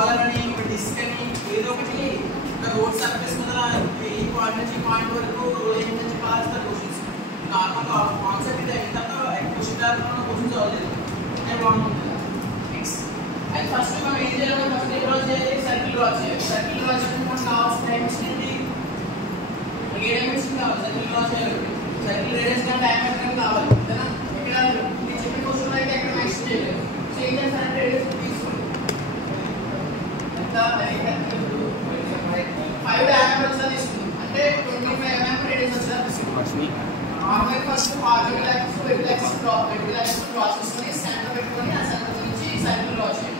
Roller అని ఒక disc అని ఏదో ఒకటి రోడ్ సర్ఫేస్ మీద ఈ పాయింట్ నుంచి ఈ పాయింట్ వరకు రోలింగ్ నుంచి పాల్స్తారు క్వశ్చన్స్. నార్మల్గా కాన్సెప్ట్ ఇది అయిన తర్వాత క్వశ్చన్ పేపర్లో క్వశ్చన్స్ అవ్వలేదు నేను బాగుంటుంది. నెక్స్ట్ అది ఫస్ట్ మనం ఏం చేయాలి, ఫస్ట్ ఏ డ్రా చేయాలి, సర్కిల్ డ్రా చేయాలి. సర్కిల్ డ్రా చేయడానికి మనకు కావాల్సిన డైమెన్షన్ ఏంటి, ఏ డైమెన్షన్ కావాలి సర్కిల్ డ్రా చేయాలి. సర్కిల్ రేడియస్ కానీ డయామీటర్ కానీ కావాలి అంతేనా. ఇక్కడ నేను చెప్పిన క్వశ్చన్ అయితే ఎక్కడ మెన్షన్ చేయలేదు. సో ఏంటంటే సరే రేడియస్ తీసుకోండి ఎంత 5 డయామీటర్స్ తీసుకుంది అంటే 25 mm రేడియస్ వస్తుంది. Normal first vertical axis draw చేసుకొని సెంటర్ పెట్టుకొని ఆ సెంటర్ నుంచి సర్కిల్ డ్రా చేయాలి.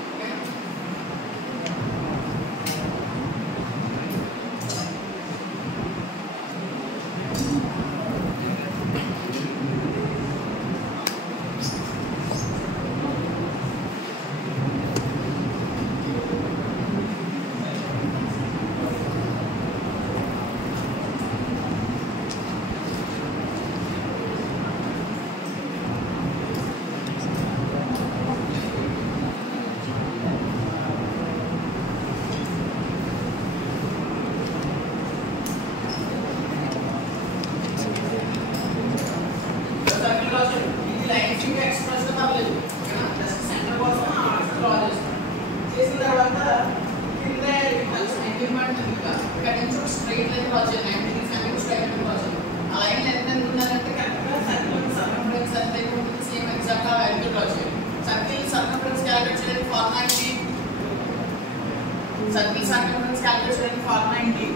Circle circumference calculate formula ఏంటి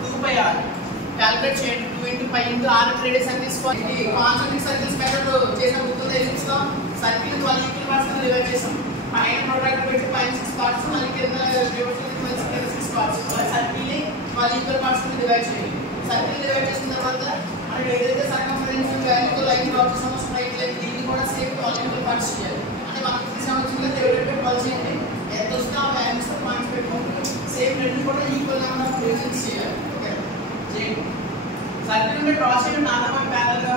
2πr calculate చేయండి 2 into pi into r radius అని తీసుకోండి. కాన్సెంట్రిక్ సర్కిల్స్ మెథడ్ చేసిన గుర్తుందా ఏం చేస్తాం, సర్కిల్ 12 ఈక్వల్ పార్ట్స్ గా డివైడ్ చేస్తాం. పైన ప్రొట్రాక్టర్ పెట్టి పైన 6 పార్ట్స్ మళ్ళీ కింద డివైడ్ చేసి 6 పార్ట్స్ సర్కిల్ ని 12 ఈక్వల్ పార్ట్స్ గా డివైడ్ చేయండి. సర్కిల్ డివైడ్ చేసిన తర్వాత మనం ఏదైతే సర్కంఫరెన్స్ వాల్యూ తో లైన్ డ్రా చేసామో స్ట్రైట్ లైన్ దీన్ని కూడా సేమ్ 12 ఈక్వల్ పార్ట్స్ చేయాలి. అంటే మనకి సంబంధించిన డివైడెడ్ బై 12 చేయండి. ఎంత వస్తే ఆ వాల్యూస్ తో పాయింట్స్ పెట్టుకుంటే సేమ్ రెండు కూడా ఈక్వల్ నెంబర్ ఆఫ్ డివిజన్స్ చేయాలి. ఓకే చేయండి. సర్కిల్ ని డ్రా చేయండి నార్మల్ ప్యారల్ గా